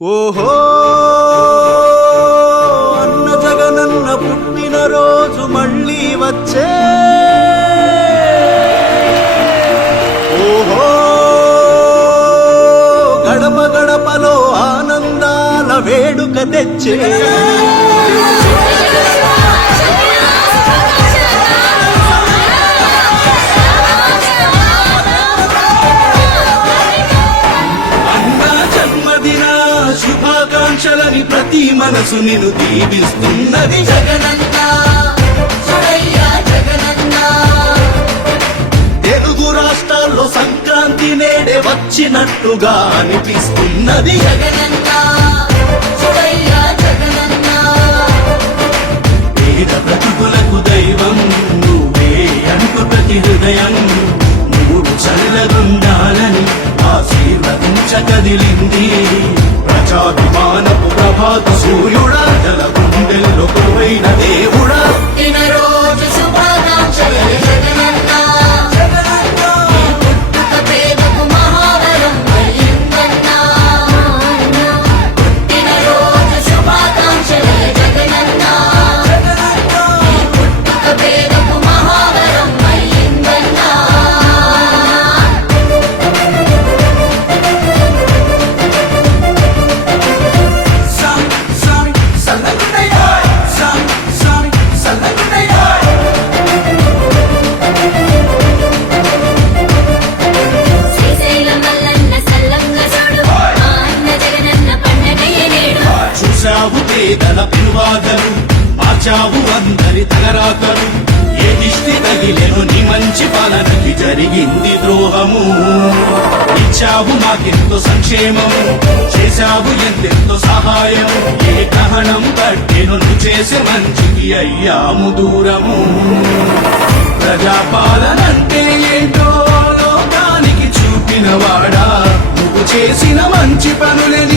ఓహో అన్న జగనన్న పుట్టినరోజు మళ్ళీ వచ్చే ఓహో గడప గడపలో ఆనందాల వేడుక తెచ్చే శుభాకాంక్షలని ప్రతి మనసు నిన్ను దీవిస్తున్నది జగనన్న తెలుగు రాష్ట్రాల్లో సంక్రాంతి నేడే వచ్చినట్టుగా అనిపిస్తున్నది జగనన్న పేద బ్రతుకులకు దైవం నువ్వే అనుకు ప్రతి హృదయం మూడు చల్లగుండాలని ఆశీర్వదించ కదిలింది ప్రజాభిమానపు ప్రభాత సూర్యుడా జల గుండెల్లో కొలువైన దేవుడా పుట్టినరోజు శుభాకాంక్షలు జగనన్న నీ పుట్టుక పేదకు మహావరం అయ్యిందన్నా పుట్టినరోజు శుభాకాంక్షలు జగనన్న నీ పుట్టుక పేదకు మహావరం అయ్యిందన్నా శ్రీశైలం మల్లన్న సల్లంగా చూడు మా అన్న జగనన్న పండగయ్య నేడు చూశావు పేదల పిలువాదలు మార్చావు అందరి తలరాతలు ఏ దిష్టి తగిలెను నీ మంచి పాలనకి జరిగింది ద్రోహము ఇచ్చావు మాకెంతో సంక్షేమము చేశావు ఎంతెంతో సహాయము ఏ గ్రహణం పట్టెను నువ్వు చేసే మంచికి అయ్యాము దూరము ప్రజాపాలనంటే ఏంటో లోకానికి చూపిన వాడా నువ్వు చేసిన మంచి పనులని